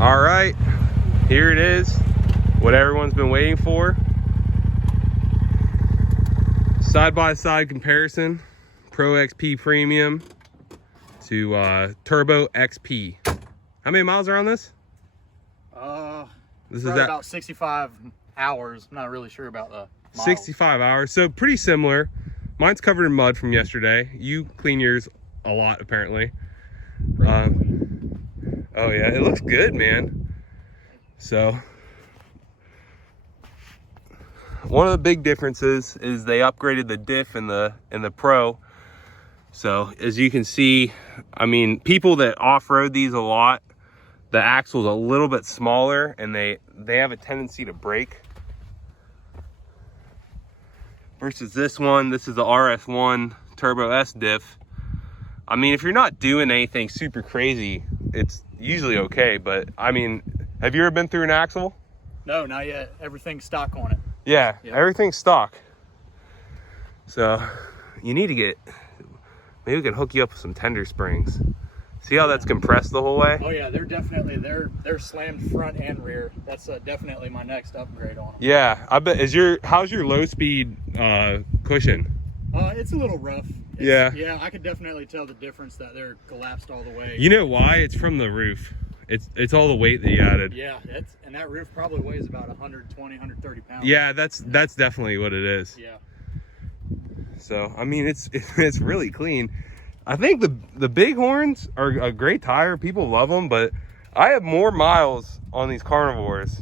All right, here it is, what everyone's been waiting for. Side-by-side comparison, Pro XP Premium to Turbo XP. How many miles are on this? This is about 65 hours. I'm not really sure about the miles. 65 hours, so pretty similar. Mine's covered in mud from yesterday. You clean yours a lot, apparently. Oh yeah, it looks good, man. So one of the big differences is they upgraded the diff in the Pro. So as you can see, I mean, people that off-road these a lot, the axle's a little bit smaller and they have a tendency to break. Versus this one, this is the RS1 Turbo S diff. I mean, if you're not doing anything super crazy, it's usually okay. But I mean, have you ever been through an axle? No, not yet. Everything's stock on it. Yeah, yep. Everything's stock. So you need to get, maybe we can hook you up with some tender springs. See how that's compressed the whole way? Oh yeah, they're definitely, they're slammed front and rear. That's definitely my next upgrade on them. Yeah, I bet. How's your low speed cushion? It's a little rough. Yeah, I could definitely tell the difference that they're collapsed all the way. You know why? It's from the roof. It's all the weight that you added. Yeah, and that roof probably weighs about 120, 130 pounds. Yeah, that's definitely what it is. Yeah. So I mean, it's really clean. I think the Bighorns are a great tire. People love them, but I have more miles on these carnivores.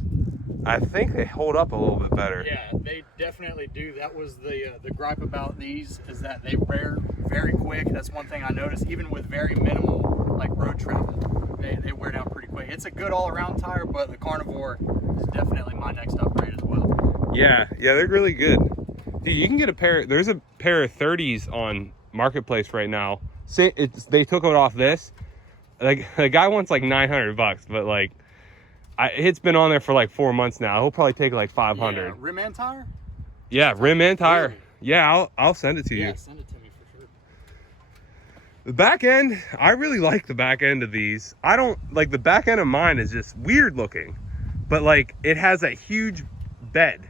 I think they hold up a little bit better. Yeah, they definitely do. That was the gripe about these, is that they wear very quick. That's one thing I noticed, even with very minimal like road travel, they wear down pretty quick. It's a good all-around tire, but the carnivore is definitely my next upgrade as well. Yeah, they're really good. Dude, you can get a pair. There's a pair of 30s on Marketplace right now. They took it off this. Like the guy wants like $900, but like it's been on there for like 4 months now. He'll probably take like 500. Yeah, rim and tire? Yeah, rim and tire. Really? Yeah, I'll send it to you. Yeah, send it to me for sure. The back end, I really like the back end of these. I don't like the back end of mine is just weird looking, but like it has a huge bed.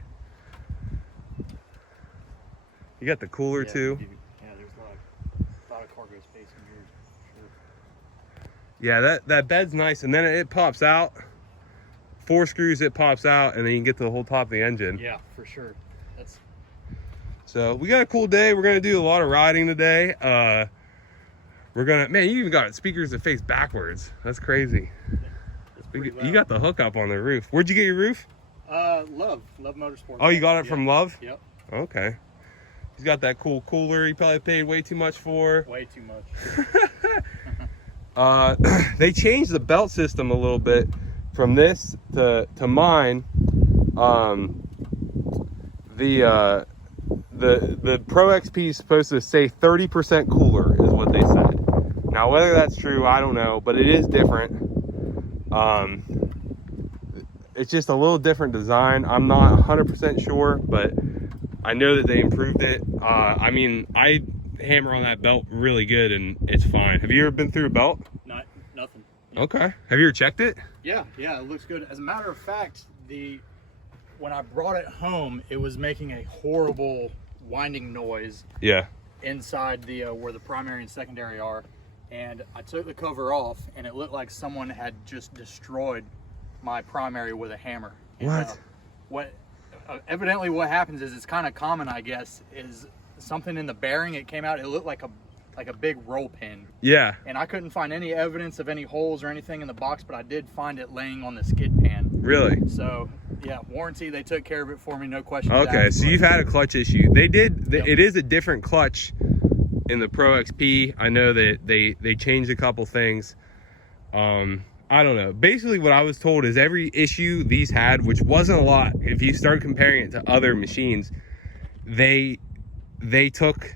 You got the cooler too. Yeah, there's a lot of cargo space in yours. Sure. Yeah, that bed's nice, and then it pops out. 4 screws, it pops out, and then you can get to the whole top of the engine. Yeah, for sure. So we got a cool day. We're gonna do a lot of riding today. We're gonna, man, you even got speakers that face backwards. That's crazy. You got the hookup on the roof. Where'd you get your roof? Love Motorsports. Oh, you got it from Love? Yep. Okay. He's got that cool cooler he probably paid way too much for. Way too much. They changed the belt system a little bit from this to mine. The Pro XP is supposed to say 30% cooler is what they said. Now whether that's true, I don't know, but it is different. It's just a little different design. I'm not 100% sure, but I know that they improved it. I mean, I hammer on that belt really good and it's fine. Have you ever been through a belt? Nothing. Okay. Have you ever checked it? Yeah, it looks good. As a matter of fact, when I brought it home, it was making a horrible winding noise. Yeah. Inside the where the primary and secondary are, and I took the cover off, and it looked like someone had just destroyed my primary with a hammer. What? Evidently what happens is, it's kind of common, I guess, is something in the bearing. It came out, it looked like a big roll pin. Yeah. And I couldn't find any evidence of any holes or anything in the box, but I did find it laying on the skid pan. Really? So yeah, warranty, they took care of it for me, no question. Okay, so you've had a clutch issue. They did. Yep. It is a different clutch in the Pro XP. I know that they changed a couple things. I don't know. Basically, what I was told is every issue these had, which wasn't a lot, if you start comparing it to other machines, they took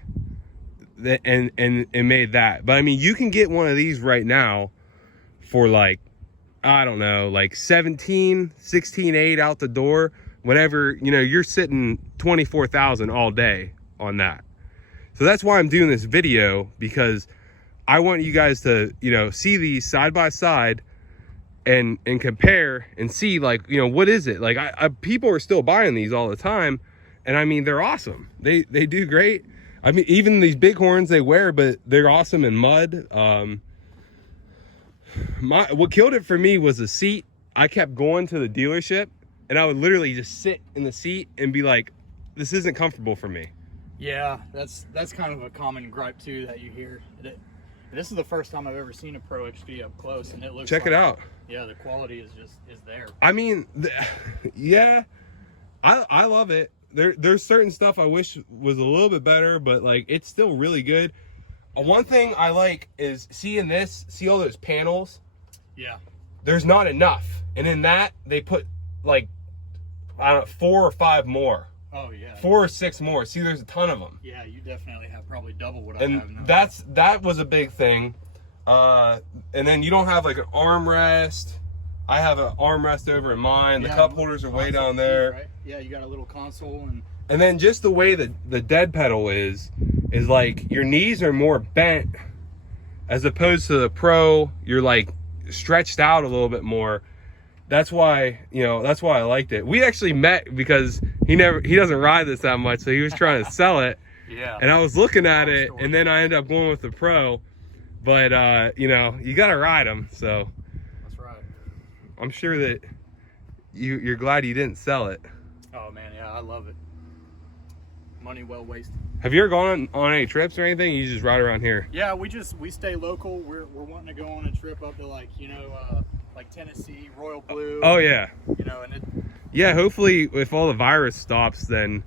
and made that. But I mean, you can get one of these right now for like, I don't know, like 16.8 out the door. Whenever, you know, you're sitting 24,000 all day on that. So that's why I'm doing this video, because I want you guys to, you know, see these side by side and compare and see, like, you know, what is it like. People are still buying these all the time, and I mean, they're awesome. They do great. I mean, even these bighorns they wear, but they're awesome in mud. What killed it for me was the seat. I kept going to the dealership and I would literally just sit in the seat and be like, this isn't comfortable for me. Yeah, that's kind of a common gripe too that you hear. This is the first time I've ever seen a Pro XP up close, and it looks. Check it out. Yeah, the quality is there. I mean, yeah, I love it. There's certain stuff I wish was a little bit better, but like it's still really good. One thing I like is see all those panels. Yeah. There's not enough, and in that they put like, I don't know, 4 or 5 more. Oh yeah. 4 or 6 more. See, there's a ton of them. Yeah, you definitely have probably double what I have now. And that was a big thing. And then you don't have like an armrest. I have an armrest over in mine. The cup holders are way down there. Right? Yeah, you got a little console and then just the way that the dead pedal is like your knees are more bent as opposed to the Pro. You're like stretched out a little bit more. That's why I liked it. We actually met because he doesn't ride this that much, so he was trying to sell it. Yeah. And I was looking at it, and then I ended up going with the Pro. But you know, you gotta ride them. So that's right. I'm sure that you're glad you didn't sell it. Oh man, yeah, I love it. Money well wasted. Have you ever gone on any trips or anything? You just ride around here? Yeah, we stay local. We're wanting to go on a trip up to like like Tennessee, Royal Blue. Oh yeah. You know, and yeah, hopefully if all the virus stops, then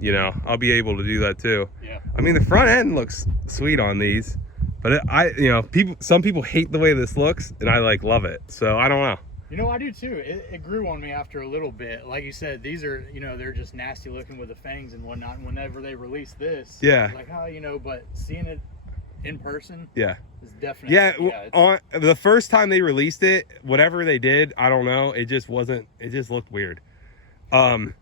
you know, I'll be able to do that too. Yeah. I mean, the front end looks sweet on these, but some people hate the way this looks, and I like love it. So I don't know. You know, I do too. It grew on me after a little bit. Like you said, these are, they're just nasty looking with the fangs and whatnot. And whenever they release this, yeah, like but seeing it in person, yeah, is definitely on the first time they released it, whatever they did, I don't know. It just wasn't. It just looked weird. The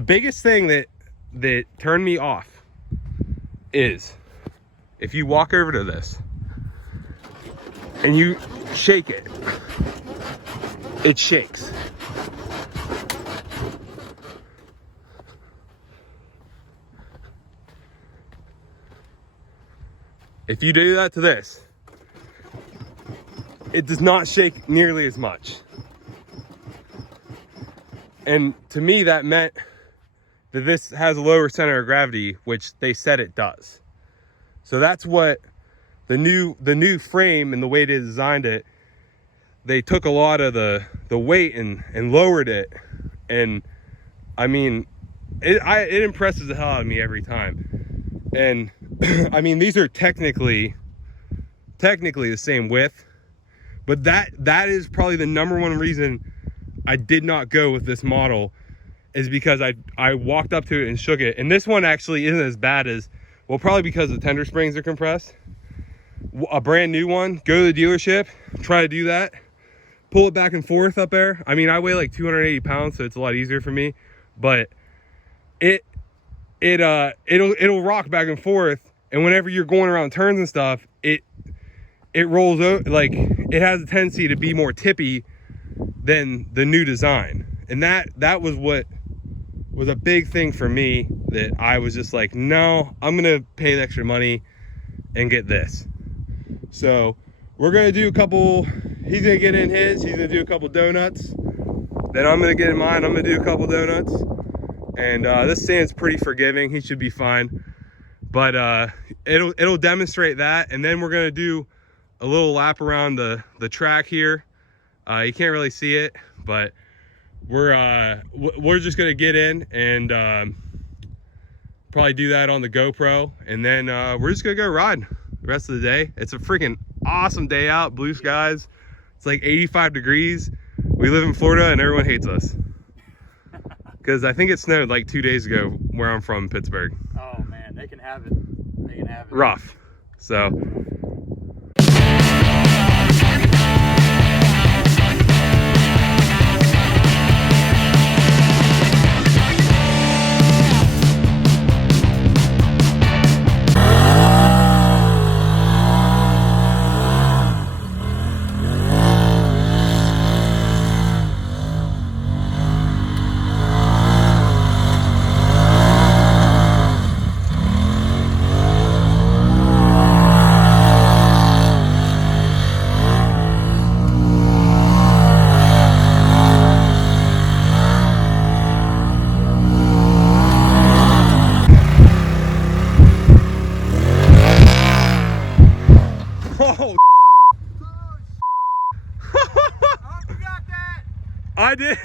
biggest thing that turned me off is if you walk over to this and you shake it. It shakes. If you do that to this, it does not shake nearly as much. And to me, that meant that this has a lower center of gravity, which they said it does. So that's what the new frame and the way they designed it, they took a lot of the weight and lowered it. And I mean, it impresses the hell out of me every time. And I mean, these are technically the same width, but that is probably the #1 reason I did not go with this model, is because I walked up to it and shook it. And this one actually isn't as bad as, well, probably because the tender springs are compressed. A brand new one, go to the dealership, try to do that, pull it back and forth up there. I mean, I weigh like 280 pounds, so it's a lot easier for me, but it'll rock back and forth. And whenever you're going around turns and stuff, it rolls over, like it has a tendency to be more tippy than the new design. And that was what was a big thing for me, that I was just like, no, I'm gonna pay the extra money and get this. So we're gonna do a couple, he's gonna get in his, he's gonna do a couple donuts, then I'm gonna get in mine, I'm gonna do a couple donuts. And this sand's pretty forgiving, he should be fine. But it'll demonstrate that, and then we're gonna do a little lap around the track here. You can't really see it, but we're just gonna get in and probably do that on the GoPro, and then we're just gonna go ride the rest of the day. It's a freaking awesome day out, blue skies. It's like 85 degrees. We live in Florida and everyone hates us because I think it snowed like 2 days ago where I'm from, Pittsburgh. Oh man, they can have it. They can have it. Rough. So I did.